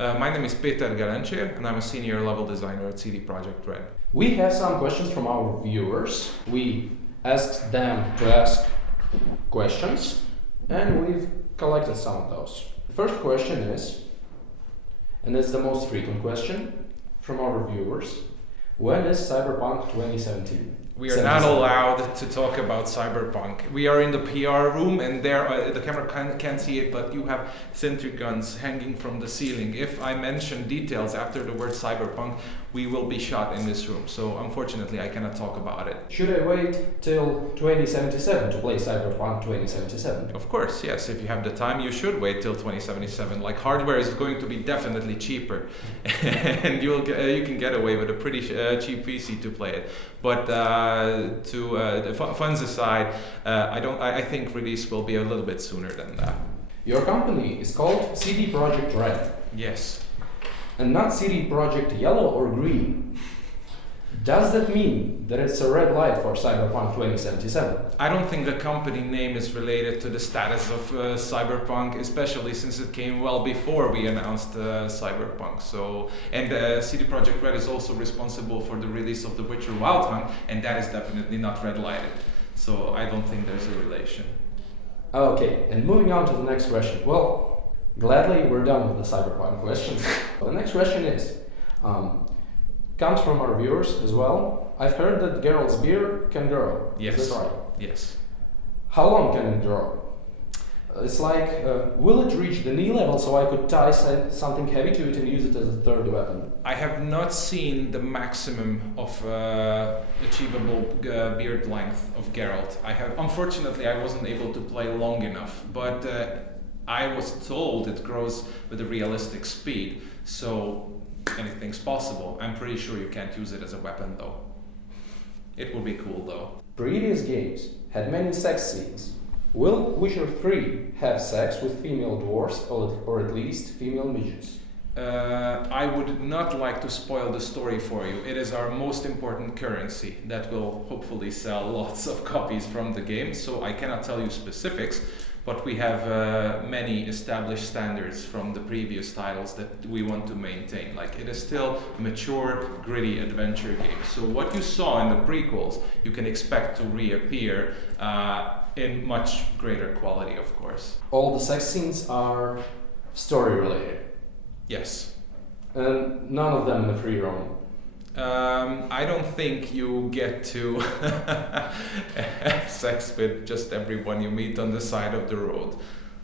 My name is Peterom Gelenchero, and I'm a senior level designer at CD Projekt Red. We have some questions from our viewers. We asked them to ask questions, and we've collected some of those. The first question is, and it's the most frequent question from our viewers, when is Cyberpunk 2017? We are not allowed to talk about Cyberpunk. We are in the PR room, and there the camera can't see it, but you have sentry guns hanging from the ceiling. If I mention details after the word Cyberpunk, we will be shot in this room. So unfortunately, I cannot talk about it. Should I wait till 2077 to play Cyberpunk 2077? Of course, yes. If you have the time, you should wait till 2077. Like, hardware is going to be definitely cheaper, and you can get away with a pretty cheap PC to play it. But the funds aside, I think release will be a little bit sooner than that. Your company is called CD Projekt Red. Yes. And not CD Projekt Yellow or Green. Does that mean that it's a red light for Cyberpunk 2077? I don't think the company name is related to the status of Cyberpunk, especially since it came well before we announced Cyberpunk. And CD Projekt Red is also responsible for the release of The Witcher Wild Hunt, and that is definitely not red lighted. So I don't think there's a relation. Okay, and moving on to the next question. Well, gladly we're done with the Cyberpunk questions. The next question is, comes from our viewers as well. I've heard that Geralt's beard can grow. Yes. Is that right? Yes. How long can it grow? It's like, will it reach the knee level so I could tie something heavy to it and use it as a third weapon? I have not seen the maximum of achievable beard length of Geralt. Unfortunately, I wasn't able to play long enough, but I was told it grows with a realistic speed, so anything's possible. I'm pretty sure you can't use it as a weapon though. It would be cool though. Previous games had many sex scenes. Will Witcher 3 have sex with female dwarves or at least female midgets? I would not like to spoil the story for you. It is our most important currency that will hopefully sell lots of copies from the game, so I cannot tell you specifics. But we have many established standards from the previous titles that we want to maintain. Like, it is still a mature, gritty adventure game. So what you saw in the prequels, you can expect to reappear in much greater quality, of course. All the sex scenes are story related? Yes. And none of them in the free roam? I don't think you get to have sex with just everyone you meet on the side of the road.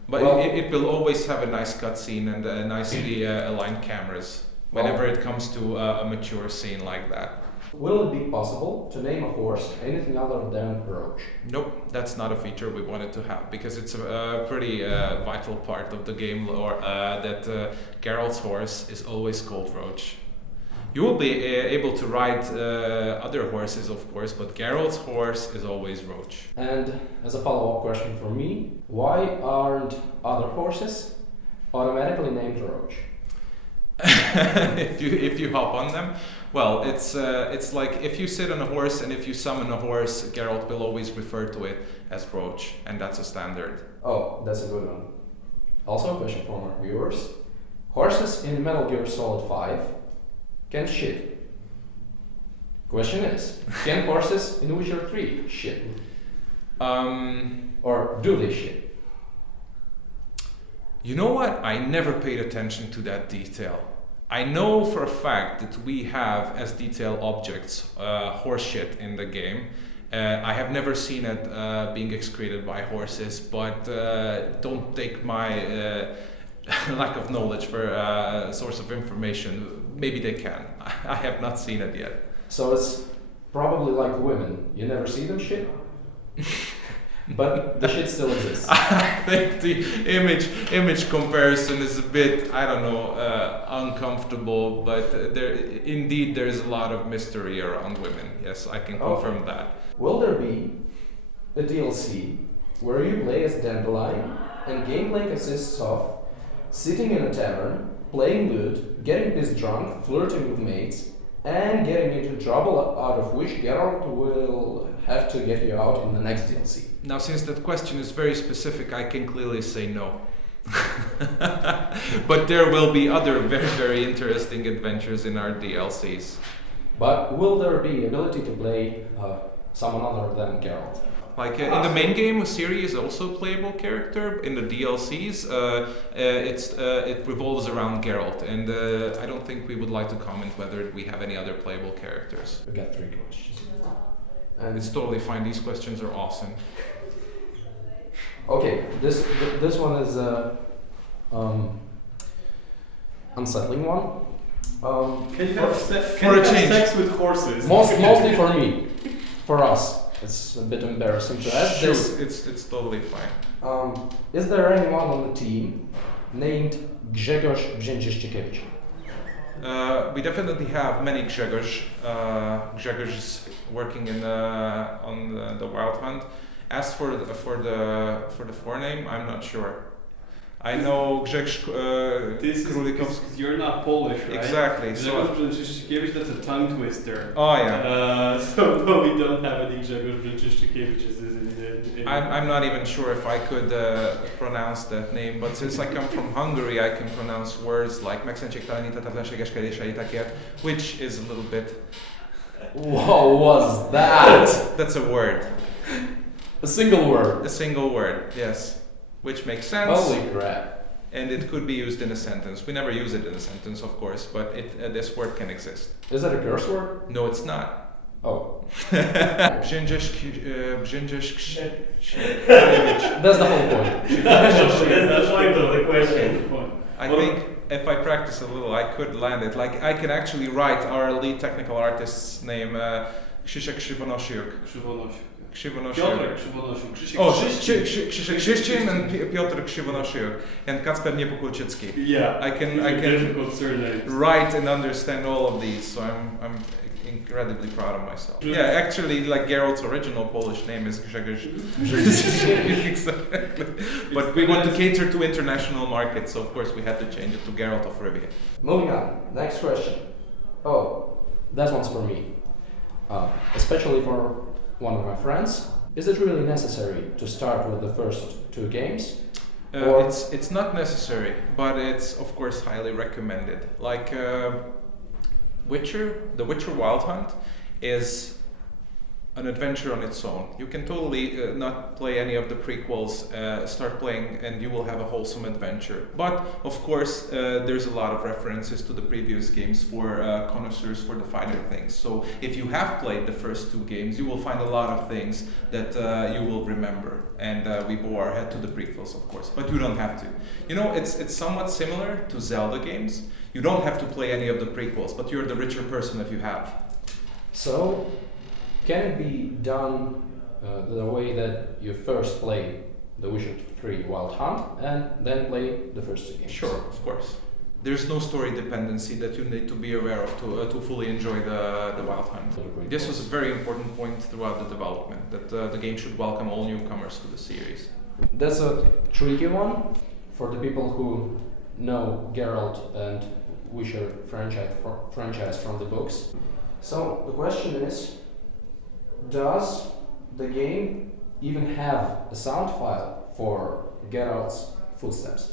But well, it will always have a nice cutscene and nicely aligned cameras whenever it comes to a mature scene like that. Will it be possible to name a horse anything other than Roach? Nope, that's not a feature we wanted to have, because it's a pretty vital part of the game lore that Geralt's horse is always called Roach. You will be able to ride other horses, of course, but Geralt's horse is always Roach. And as a follow-up question for me, why aren't other horses automatically named Roach? if you hop on them, well, it's like if you sit on a horse and if you summon a horse, Geralt will always refer to it as Roach, and that's a standard. Oh, that's a good one. Also a question from our viewers. Horses in Metal Gear Solid 5 can shit. Question is, can horses in Witcher 3 shit? Or do they shit? You know what? I never paid attention to that detail. I know for a fact that we have as detail objects horse shit in the game. I have never seen it being excreted by horses, but don't take my lack of knowledge for a source of information. Maybe they can. I have not seen it yet. So it's probably like women. You never see them shit? But the shit still exists. I think the image comparison is a bit, I don't know, uncomfortable, but there is a lot of mystery around women. Yes, I can confirm that. Will there be a DLC where you play as Dandelion and gameplay consists of sitting in a tavern, playing lute, getting pissed drunk, flirting with mates, and getting into trouble out of which Geralt will have to get you out in the next DLC? Now, since that question is very specific, I can clearly say no. But there will be other very, very interesting adventures in our DLCs. But will there be ability to play someone other than Geralt? Like in the main game, Ciri is also a playable character. In the DLCs, it revolves around Geralt, and I don't think we would like to comment whether we have any other playable characters. We got 3 questions. And It's totally fine. These questions are awesome. okay, this one is a unsettling one. Can you have for a change. sex with horses? Mostly for me, for us. It's a bit embarrassing to ask Sure, this. it's totally fine. Is there anyone on the team named Grzegorz Brzęczyszczykiewicz? We definitely have many Grzegorz. Grzegorz is working on the Wild Hunt. As for the forename, I'm not sure. I know Grzegorz This is Królikowski. because you're not Polish, right? Exactly. Grzegorz So, Brzęczyszczykiewicz, that's a tongue twister. oh yeah. So no, we don't have any Grzegorz Brzęczyszczykiewicz's in I'm not even sure if I could pronounce that name, but since I come from Hungary, I can pronounce words like which is a little bit. What was that? That's a word. A single word. A single word, yes. Which makes sense. Holy crap. And it could be used in a sentence. We never use it in a sentence, of course, but this word can exist. Is that a curse word? No, it's not. Oh. Brzęczyszczykiewicz. That's the whole point. That's the point of the question. I think if I practice a little, I could land it. Like I can actually write our lead technical artist's name, Krzysiek Krzywonosiuk. Piotrek Krzywonosiuk. Krzysiek Oh, Krzyścin. Krzysiek Krzyścin and Piotr Krzywonosiuk and Kacper Niepokulczycki. Yeah. I can difficult surname. write and understand all of these, so I'm incredibly proud of myself. Sure. Yeah, actually, like Geralt's original Polish name is Grzegorz. Exactly. But we want to cater to international markets, so of course we had to change it to Geralt of Rivia. Moving on. Next question. Oh, that one's for me. Especially for one of my friends. Is it really necessary to start with the first 2 games? Or- It's not necessary, but it's of course highly recommended. Like The Witcher Wild Hunt is an adventure on its own. You can totally not play any of the prequels, start playing and you will have a wholesome adventure. But of course there's a lot of references to the previous games for connoisseurs, for the finer things. So if you have played the first 2 games, you will find a lot of things that you will remember. And we bow our head to the prequels, of course, but you don't have to. You know, it's somewhat similar to Zelda games. You don't have to play any of the prequels, but you're the richer person if you have. So, can it be done the way that you first play The Witcher 3 Wild Hunt and then play the first 2 games? Sure, of course. There's no story dependency that you need to be aware of to fully enjoy the Wild Hunt. This was a very important point throughout the development, that the game should welcome all newcomers to the series. That's a tricky one for the people who know Geralt and Witcher franchise from the books. So the question is, does the game even have a sound file for Geralt's footsteps?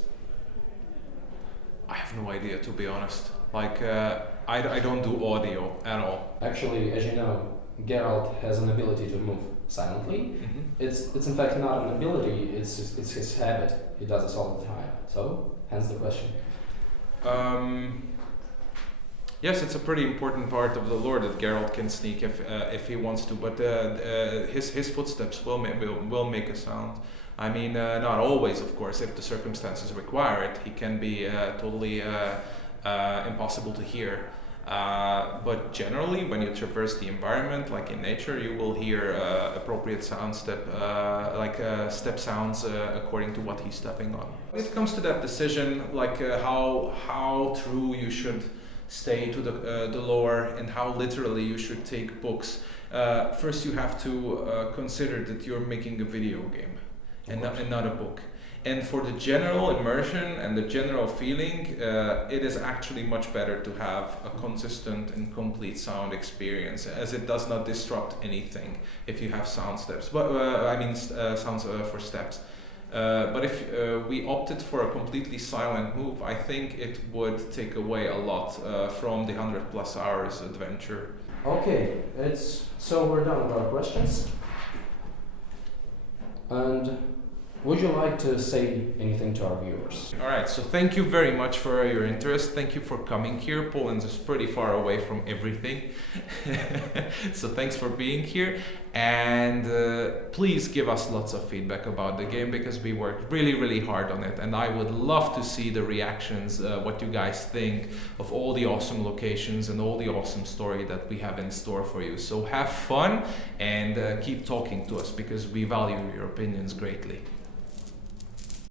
I have no idea, to be honest. Like, I don't do audio at all. Actually, as you know, Geralt has an ability to move silently. Mm-hmm. It's in fact not an ability, it's his habit. He does this all the time. So, hence the question. Yes, it's a pretty important part of the lore that Geralt can sneak if he wants to, but his footsteps will make a sound. I mean, not always, of course. If the circumstances require it, he can be totally impossible to hear. But generally, when you traverse the environment, like in nature, you will hear appropriate sound step sounds according to what he's stepping on. When it comes to that decision, like how true you should stay to the lore and how literally you should take books, first you have to consider that you're making a video game and not a book. And for the general immersion and the general feeling, it is actually much better to have a consistent and complete sound experience, as it does not disrupt anything if you have sound steps. But sounds for steps. But if we opted for a completely silent move, I think it would take away a lot from the 100+ hours adventure. Okay, so we're done with our questions. And would you like to say anything to our viewers? All right, so thank you very much for your interest. Thank you for coming here. Poland is pretty far away from everything. So thanks for being here. And please give us lots of feedback about the game, because we worked really, really hard on it. And I would love to see the reactions, what you guys think of all the awesome locations and all the awesome story that we have in store for you. So have fun and keep talking to us, because we value your opinions greatly.